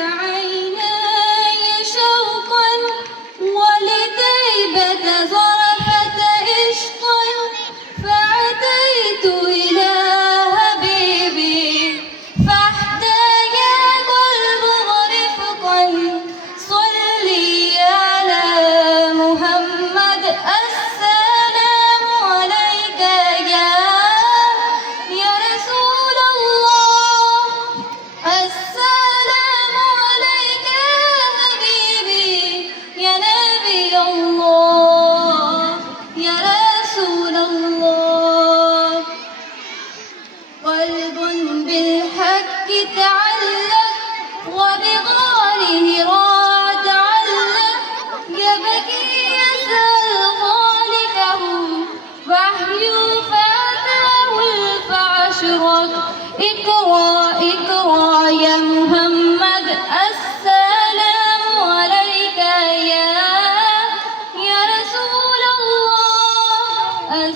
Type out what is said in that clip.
عيناي شوقا ولطيبة ظرفت عشقا فأتيت إلى حبيبي فاحتاج قلب رفقا صلي على محمد السلام عليك يا رسول الله السلام عليك يا حبيبي يا نبي الله يا رسول الله قلب بالحق تعلق وبغاره راى تعلق يبكي يسأل خالقه وحي فأتاه الفأشرق اقرأ اقرأ يا محمد السلام عليك يا رسول الله